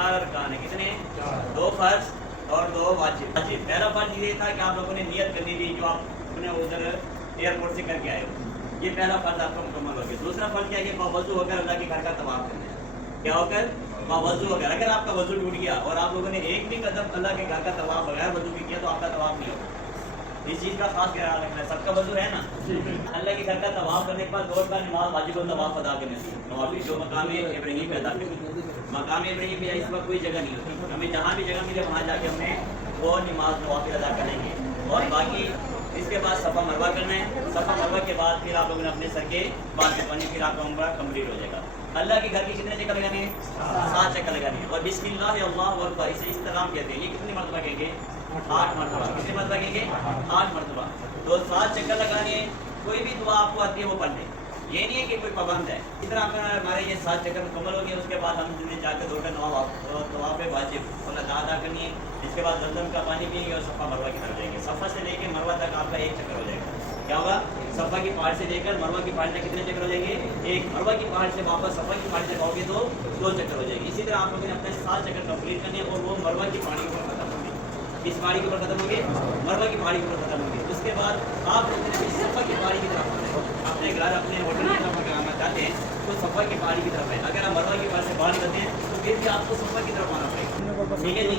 4 ارکان ہیں. کتنے؟ 2 فرض اور 2 واجب. پہلا فرض یہ تھا کہ آپ لوگوں نے نیت کرنی تھی جو آپ نے ادھر ایئرپورٹ سے کر کے آئے ہو. یہ پہلا فرض آپ کا مکمل ہو گیا. دوسرا فرض کیا ہے کہ باوضو ہو کر اللہ کے گھر کا طواف کرنا ہے. کیا ہو کر؟ باوضو ہو کر. اگر آپ کا وضو ٹوٹ گیا اور آپ لوگوں نے ایک بھی قدم اللہ کے گھر کا طواف بغیر وضو بھی کیا تو آپ کا طواف نہیں ہوگا. اس چیز کا خاص خیال رکھنا ہے. سب کا وضو ہے نا. اللہ کے گھر کا طواف کرنے کے بعد 2 رکعت نماز واجب الطواف ادا کرنے سے نوافل جو مقام ابراہیم پہ ادا کریں. مقام ابراہیم پہ اس وقت کوئی جگہ نہیں ہوتی. ہمیں جہاں بھی جگہ ملے وہاں جا کے ہم نے وہ نماز نوافل ادا کریں گے. اور باقی اس کے بعد صفا مروہ کرنا ہے. صفا مروہ کے بعد پھر آپ لوگوں نے اپنے سر کے بال کٹوانے. پھر آپ کا عمرہ کمپلیٹ ہو جائے گا. اللہ کے گھر کے کتنے چکر لگانے ہیں؟ 7 چکر لگانے ہیں. اور بسم اللہ اللہ اکبر اسے استلام کہتے ہیں. یہ کتنی مرتبہ کہیں گے؟ 8 مرتبہ. کتنی مرتبہ کہیں گے؟ 8 مرتبہ. تو 7 چکر لگانے ہیں. کوئی بھی دعا آپ کو آتی ہے وہ پڑھ لیں. یہ نہیں ہے کہ کوئی پابند ہے. اس طرح ہمارے یہ 7 چکر مکمل ہو گئے. اس کے بعد ہم نے جا کے 2 رکعت طواف واجب اور ادا کرنی ہے. اس کے بعد زمزم کا پانی پئیں گے اور صفا مروہ کی طرف جائیں گے. صفا سے لے کے مروہ تک آپ کا 1 چکر ہو جائے گا. کیا ہوگا؟ صفا کی پہاڑ سے لے کر مروہ کی پہاڑ تک کتنے چکر ہو جائیں گے؟ 1. مروہ کی پہاڑ سے واپس صفا کی پہاڑ تک آؤ گے تو 2 چکر ہو جائیں گے. اسی طرح آپ لوگوں نے اپنے 7 چکر کمپلیٹ کرنے اور وہ مروہ کی پہاڑی کے اوپر ختم ہوں گے. کس پہاڑی کے اوپر ختم ہوں گے؟ مروہ کی پہاڑی کے اوپر ختم ہوں گے. اس کے بعد آپ لوگوں نے صفا کی پہاڑی کی طرف آنا ہے. اپنے گھر اپنے ہوٹل کی طرف اگر آنا چاہتے ہیں تو صفا کی پہاڑی کی طرف ہے. اگر آپ مروہ کی پہاڑ سے باہر نکلتے ہیں تو پھر بھی آپ کو صفا کی طرف آنا پڑے گا. ٹھیک ہے جی.